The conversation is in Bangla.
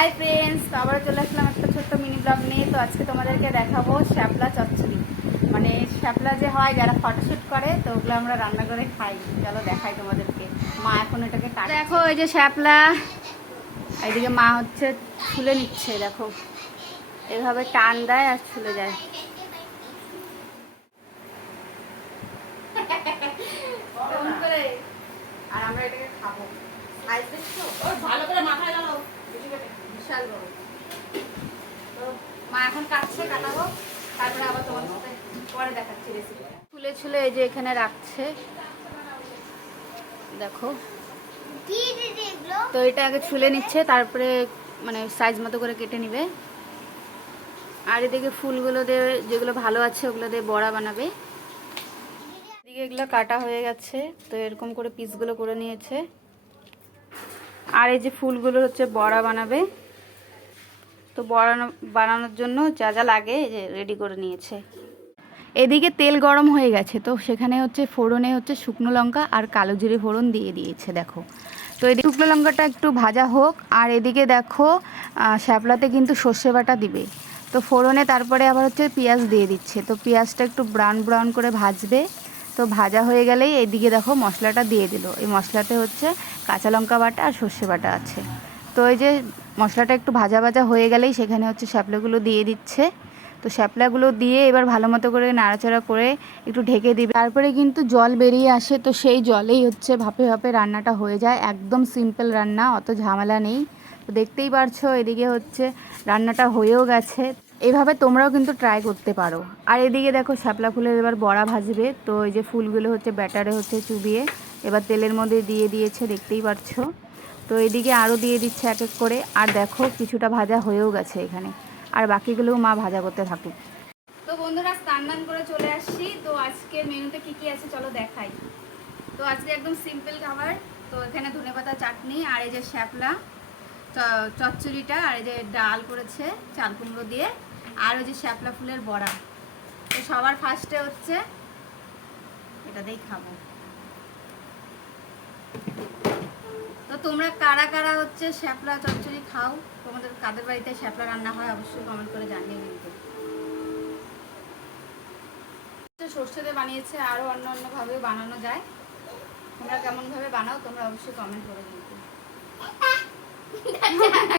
হাই ফ্রেন্ডস, তো আবার চলে আসলাম একটা ছোট্ট মিনি ব্লগ নিয়ে। তো আজকে তোমাদেরকে দেখাবো শ্যাপলা চচ্চড়ি, মানে শ্যাপলা যে হয় যারা ফটোশ্যুট করে, তো ওগুলো আমরা রান্না করে খাই। চলো দেখাই তোমাদেরকে। মা এখন এটাকে কাটে। দেখো এই যে শ্যাপলা, এইদিকে মা হচ্ছে ছুলে নিচ্ছে। দেখো এভাবে টান দেয় আর ছুলে যায়। আর আমরা এটাকে খাবো। সাইজ দেখছো? ভালো করে মাথায় লাগাও। বিশাল বড়। তো মা এখন কাটছে, কাটাবো, তারপরে আবার তোমার সাথে পরে দেখাচ্ছি রেসিপি। ছুলে ছুলে এই যে এখানে রাখছে, দেখো। তো এটা আগে ছুলে নিচ্ছে, তারপরে মানে সাইজ মতো করে কেটে নিবে। আর এদিকে ফুলগুলো দিয়ে যেগুলো ভালো আছে ওগুলো দিয়ে বড়া বানাবে। এদিকে এগুলো কাটা হয়ে গেছে, তো এরকম করে পিসগুলো করে নিয়েছে। আর এই যে ফুলগুলো হচ্ছে বড়া বানাবে। তো বড়া বানানোর জন্য যা যা লাগে এই যে রেডি করে নিয়েছে। এদিকে তেল গরম হয়ে গেছে, তো সেখানে হচ্ছে ফোড়নে হচ্ছে শুকনো লঙ্কা আর কালো জিরে ফোড়ন দিয়ে দিয়েছে। দেখো, তো এদিকে শুকনো লঙ্কাটা একটু ভাজা হোক। আর এদিকে দেখো শ্যাপলাতে কিন্তু সর্ষে বাটা দিবে। তো ফোড়নে তারপরে আবার হচ্ছে পেঁয়াজ দিয়ে দিচ্ছে। তো পেঁয়াজটা একটু ব্রাউন ব্রাউন করে ভাজবে। তো ভাজা হয়ে গেলেই এদিকে দেখো মশলাটা দিয়ে দিল। এই মশলাতে হচ্ছে কাঁচা লঙ্কা বাটা আর সর্ষে বাটা আছে। তো এই যে মশলাটা একটু ভাজা ভাজা হয়ে গেলেই সেখানে হচ্ছে শ্যাপলাগুলো দিয়ে দিচ্ছে। তো শ্যাপলাগুলো দিয়ে এবার ভালো মতো করে নাড়াচাড়া করে একটু ঢেকে দিবে। তারপরে কিন্তু জল বেরিয়ে আসে, তো সেই জলেই হচ্ছে ভাপে ভাপে রান্নাটা হয়ে যায়। একদম সিম্পল রান্না, অত ঝামেলা নেই। তো দেখতেই পারছো এদিকে হচ্ছে রান্নাটা হয়েও গেছে। এইভাবে তোমরাও কিন্তু ট্রাই করতে পারো। আর এদিকে দেখো শ্যাপলা ফুলের এবার বড়া ভাজবে। তো এই যে ফুলগুলো হচ্ছে ব্যাটারে হচ্ছে চুবিয়ে এবার তেলের মধ্যে দিয়ে দিয়েছে, দেখতেই পারছো। তো এদিকে আরও দিয়ে দিচ্ছে এক এক করে। আর দেখো কিছুটা ভাজা হয়েও গেছে এখানে, আর বাকিগুলোও মা ভাজা করতে থাকুক। তো বন্ধুরা স্নান টান করে চলে আসছি। তো আজকের মেনুতে কি কি আছে চলো দেখাই। তো আজকে একদম সিম্পল খাবার। তো এখানে ধনেপাতা চাটনি, আর এই যে শ্যাপলা চচ্চড়িটা, আর এই যে ডাল করেছে চাল কুমড়ো দিয়ে, আর ওই যে শ্যাপলা ফুলের বড়া। তো সবার ফার্স্টে হচ্ছে এটা দিয়েই খাবো। তো তোমরা কারা কারা হচ্ছে শ্যাপলা চচ্চড়ি খাও, তোমাদের কাদের বাড়িতে শ্যাপলা রান্না হয় অবশ্যই কমেন্ট করে জানিয়ে কিন্তু। সর্ষে দিয়ে বানিয়েছে, আরও অন্য অন্যভাবেও বানানো যায়। তোমরা কেমনভাবে বানাও তোমরা অবশ্যই কমেন্ট করে কিন্তু।